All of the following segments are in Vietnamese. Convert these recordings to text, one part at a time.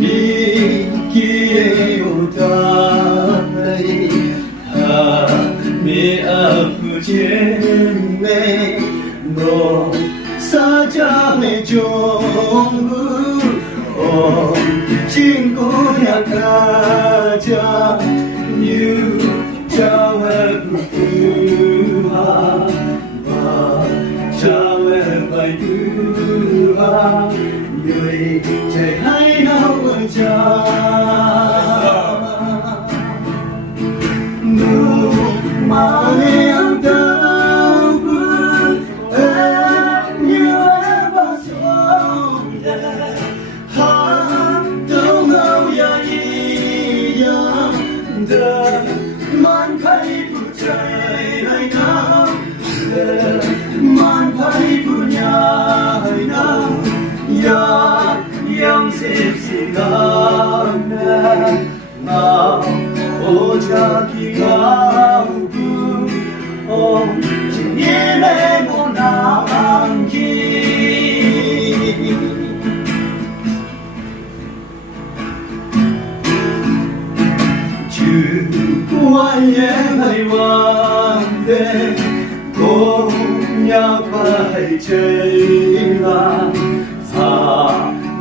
이기에 오다이 함이 아프겠네 너 사자의 종부 친구야 가자 유자와 부부하 자외 바이두하 유이 제하이 나오자 누만의 안다운 man phải phụ trời hay nào man phải phụ nhà hay nào ya yang xếp xì gam nè nào ô cha kỳ gạo cu ông chỉ nghe mẹ cô nàng kia quan em hay quan đê cô nhà phải chơi là xa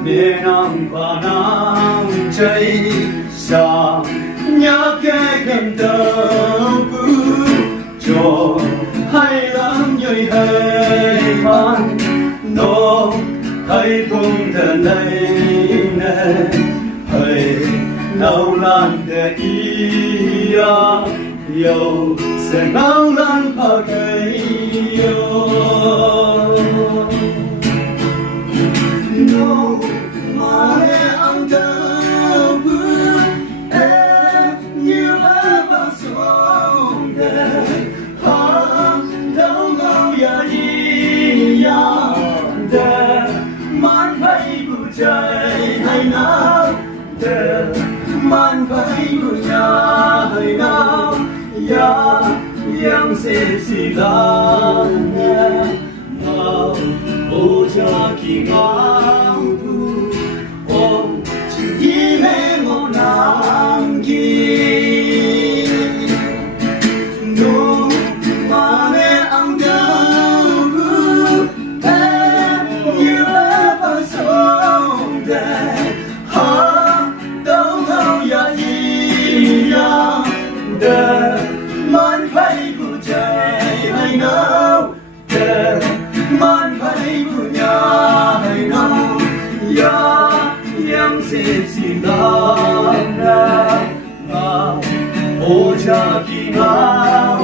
mẹ nắng và nắng chơi xa nhà kẻ gần tàu cho hay lắm nhơi hay man nó hay không thể lấy nè hay nào lan để ia yo sẽ nào lan pa cây yo no mare ang tabu em như ba sông để ha đâu ngao ya ia để man phải bu trái hay nào để man phải bu nhà hay nào ya yang sẽ xì lan nào ô cha kỳ ngao bu ông chỉ mẹ ngô nàng kia no mà mẹ ăn đâu bu em như ba sông để ha đâu ngao ya ya để man phải phụ trời hay nào để man phải phụ nhà hay nào ya yang xếp xì lan ra ô cha kỳ ngao